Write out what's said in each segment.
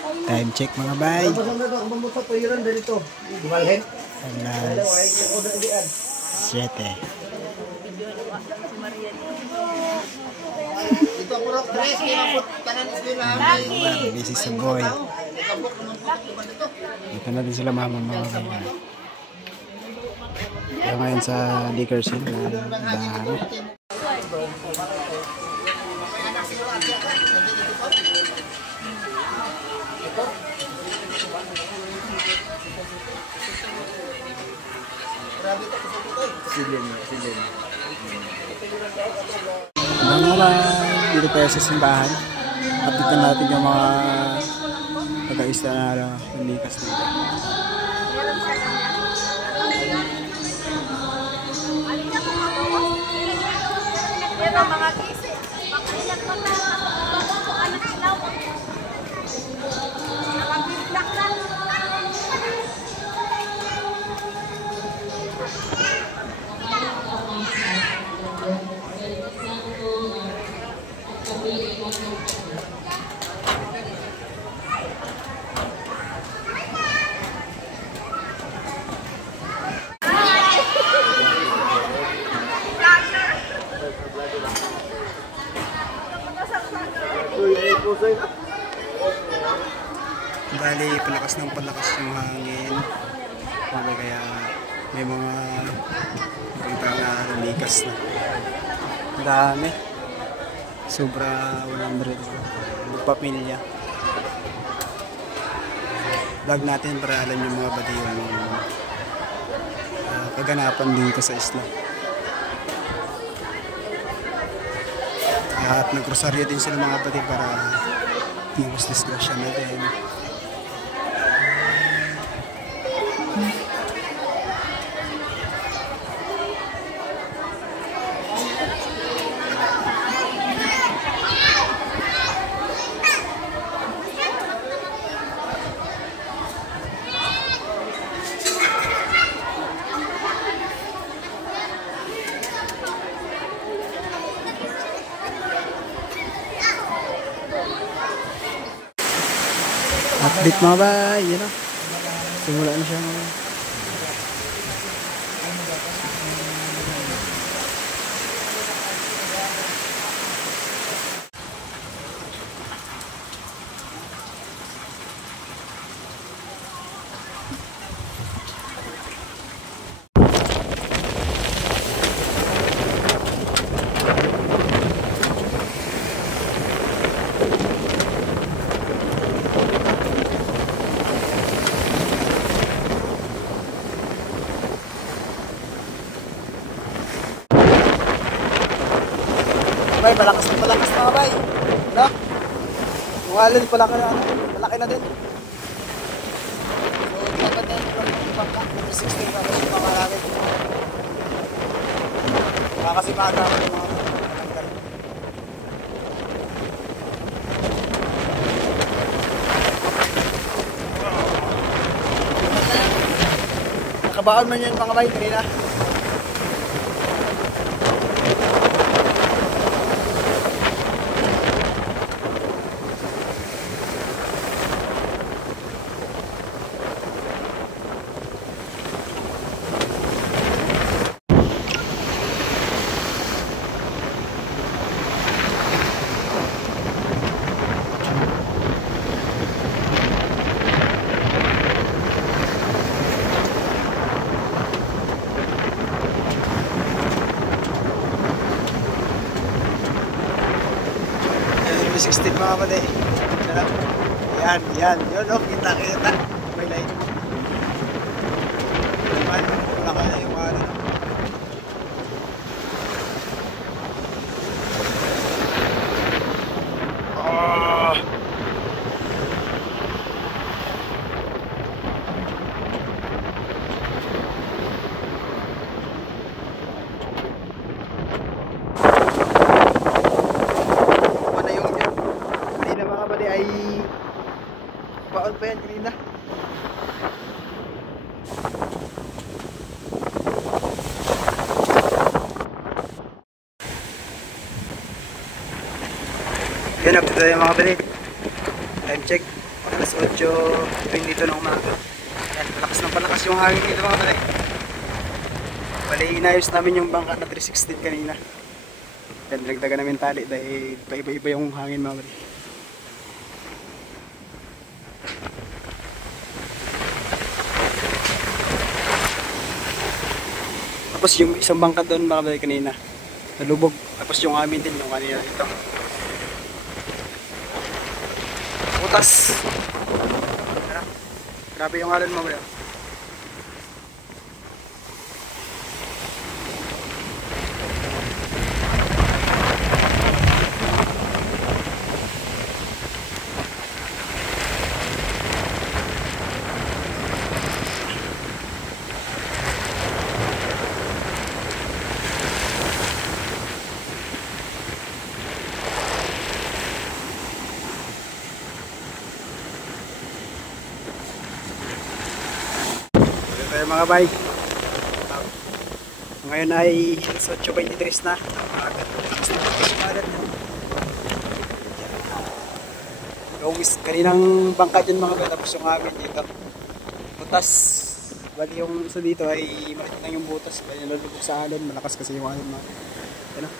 Time check mga bay. Alas 7. Busy sa boy. Dito natin sila mama mga bay. Kaya ngayon sa Dickerson bahay. Silin. Mga dito tayo sa simbahan. Update natin yung mga taga-isla na lumikas dito. Mga kisi, pakilat mo na kung anak ilaw. Nakabiblak na. Bali, palakas yung hangin. Kaya may mga lumikas na. Ang dami. Sobra 100 pamilya. Vlog natin para alam yung mga bati yung kaganapan dito sa isla. At nag-rosaryo din sila mga bati para iwas disgrasya na din. Update mga bay, yun o. Simula na siya mga bay. Bay, malakas mga bay. No? Yung alin, malaki na din. So, ginagad na yung bangka. 16 na kasi yung mga natin. Baka kasi maaga ako yung mga tanggal. Nakabaon man yan mga bay, kanina. May 16 mga kapatid. Yan. Yun o, kita. May light. Wala ka na yung ano. Ay baon pa yan kanina. Yan, update tayo mga kapatid. Time check. Alas 8:20 ng umaga. Yan, palakas yung hangin dito mga pare. Bali, inayos namin yung bangka na 316 kanina. Yan, nagdagan namin tali dahil paiba-iba yung hangin mga pare. Tapos yung isang bangka doon mga pare kanina, nalubog. Tapos yung amin din, yung kanina ito. Butas. Grabe yung alon mo ba yun? Mga bay, ngayon ay 8:23 na. Yung kaninang bangka dyan mga bay, tapos yung amin dito butas. Bali yung isa dito ay maliit lang yung butas, bali nalulubog sa alon, malakas kasi yung alon mga yan o.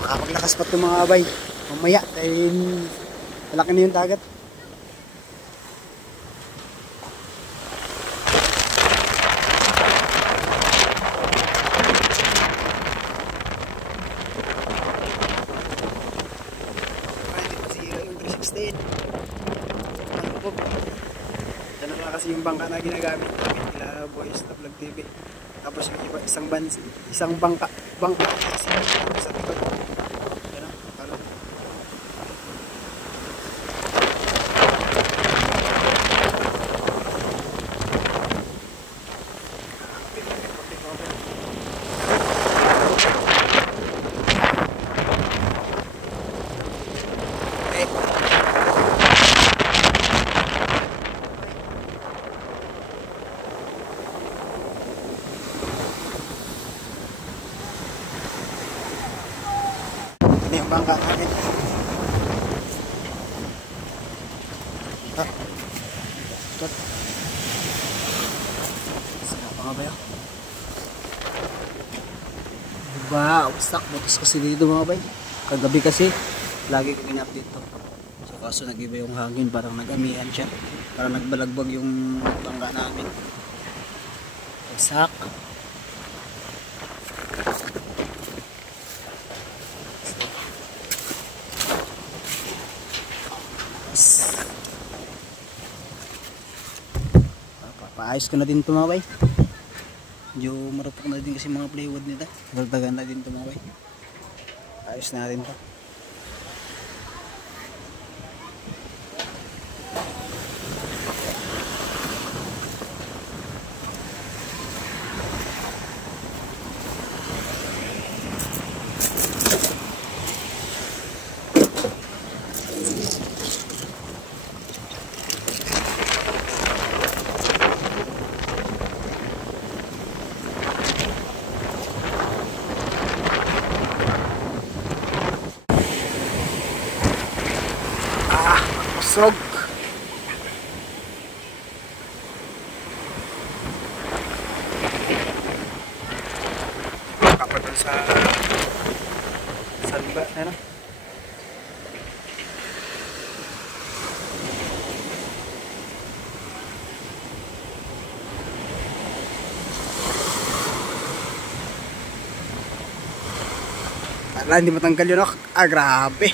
Makakapaglakas pa itong mga abay mamaya dahil malaki na yung dagat. Yung 316 malubog. Yan na kasi yung bangka na ginagamit nila Boys na Vlog TV. Tapos yung iba, isang bangka sa likod. Yan o, parang yung bangka namin. Tot. Sila pa nga ba yun? Diba, ustak. Butos kasi dito mga bay. Kagabi kasi, lagi ko in-update to. So kaso nag-iba yung hangin, parang nag-amihan siya. Parang nagbalagbag yung bangka namin. Isak. Paayos ko na din ito mga bay. Medyo marupok na din kasi mga plywood nito. Dagdagan na din ito mga bay. Ayos na rin ito. Sog. Kapatid sa sandba, ano? Ala, hindi matanggal yun ako. Ah, grabe.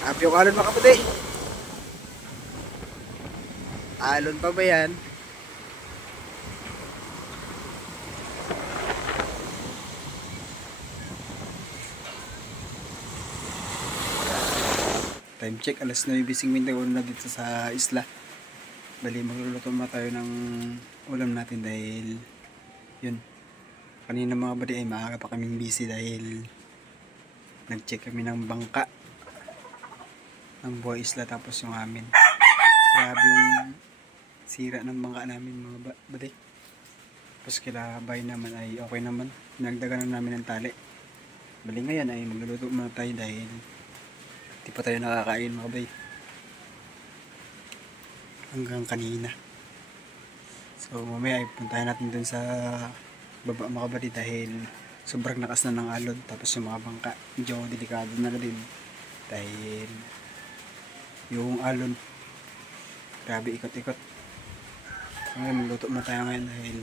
Grabe yung alon mga kapatid. Alon pa ba yan? Time check, alas 9:50 na dito sa isla. Bali, magluluto muna tayo ng ulam natin dahil yun, kanina mga buddy ay maaga pa kaming busy dahil nag-check kami ng bangka ng Buhay Isla, tapos yung amin. Grabe yung sira ng bangka namin mga buddy. Tapos kila bay naman ay okay naman. Nagdagan na namin ng tali. Bali ngayon ay magluluto muna tayo dahil di pa tayo nakakain mga bay. Hanggang kanina. So mamaya ay puntahan natin dun sa baba mga buddy dahil sobrang lakas na ng alon. Tapos yung mga bangka medyo delikado na din dahil yung alon grabe ikot-ikot. So ngayon magluto na tayo ngayon dahil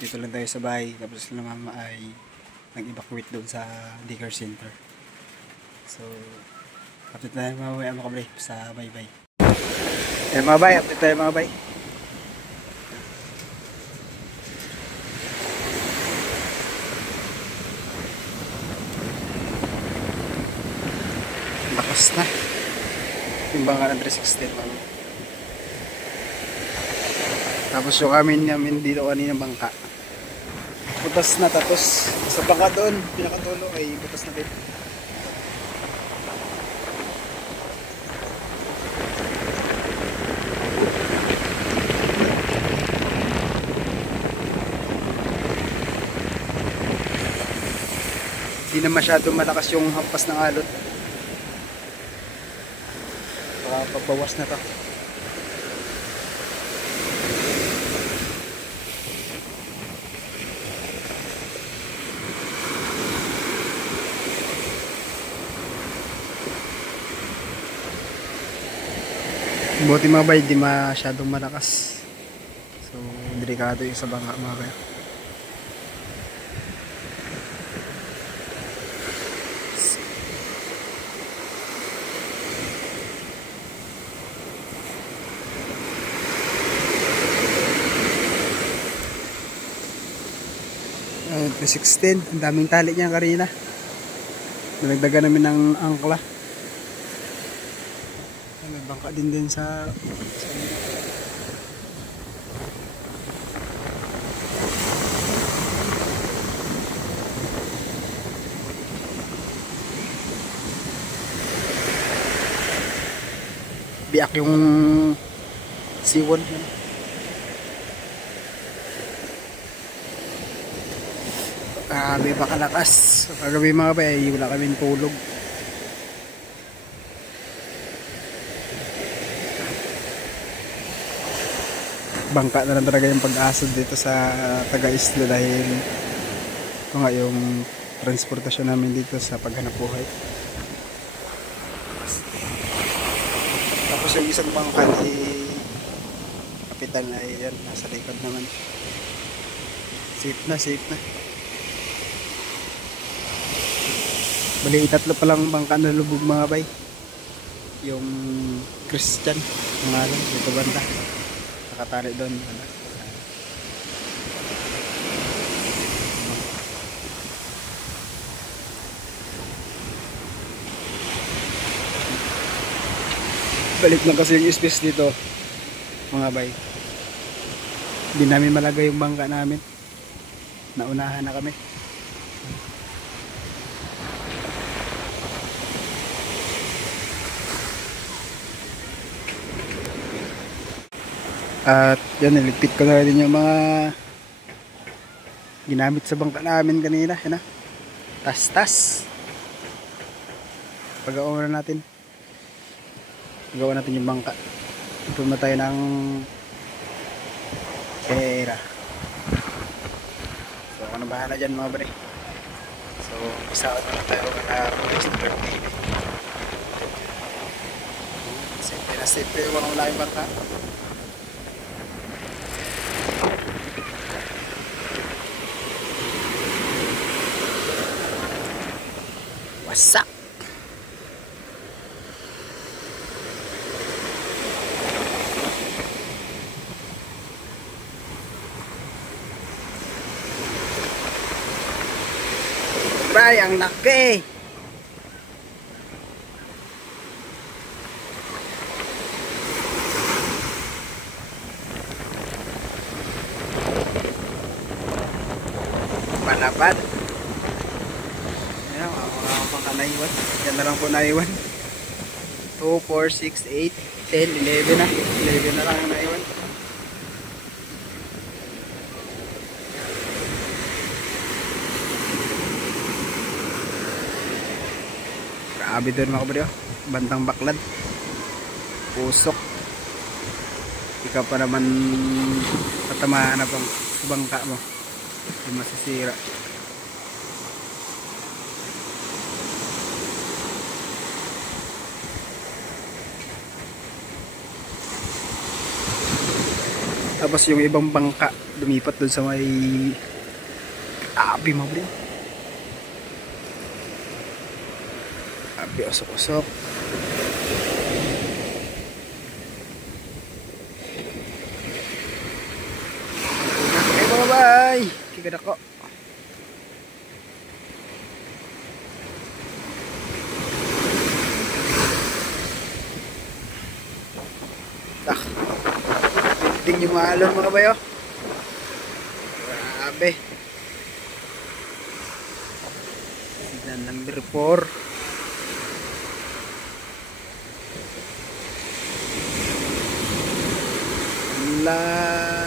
dito lang tayo sa bahay. Tapos sila mama ay nag-evacuate doon sa Digger Center. So update tayo mamaya mga buddy sa bye-bye. Mga bay, update tayo mga bay. Lakas na yung bangka ng 316 mga bay. Tapos yung namin dito kanina bangka butas na, tapos sa bangka doon pinakatulo ay butas na din. Hindi na masyadong malakas yung hampas ng alon. Pabawas na to. Buti mga bay, di masyadong malakas. So, delikado yung sa bangka mga bay. Uh, 16, ang daming tali niya kanina. Nalagdagan namin ng angkla. May bangka din sa biak yung siwon. Grabe pa kalakas. Kagabi mga bay, wala kaming tulog. Bangka na lang talaga yung pag-asod dito sa taga-isla dahil ito nga yung transportasyon namin dito sa paghanap buhay. Tapos yung isang bangka ni kapitan ay yan, nasa likod naman. Safe na, safe na. Bali, tatlo palang bangka na lubog mga bay. Yung Christian, pangalan, dito banda. Nakatali doon. Balik na kasi yung space dito mga bay. Hindi namin malagay yung bangka namin. Naunahan na kami. At yan, niligpit ko na rin yung mga ginamit sa bangka namin kanina. Yan na, tas-tas. Pag-awa natin yung bangka. Ito na tayo ng pera. So ano bahala dyan mga bre. So isa na tayo na police na birthday. Simple na simple yung mga malaking bangka. Wasak. Bray, ang laki. lapad. Ayan, mga pangka naiwan. Yan na lang po naiwan. 2, 4, 6, 8, 10, 11 na. 11 na lang ang naiwan. Grabe doon mga kabady. Bantang baklad. Pusok. Ikaw pa naman tatamaan na pang bangka mo. Hindi masisira. Tapos yung ibang bangka lumipat doon sa may abi mo bro. Abi usok-usok. Okay mga bay. Kikita ko. Tak. Pinting yung alon mga bayo. Grabe. Signal number 4. La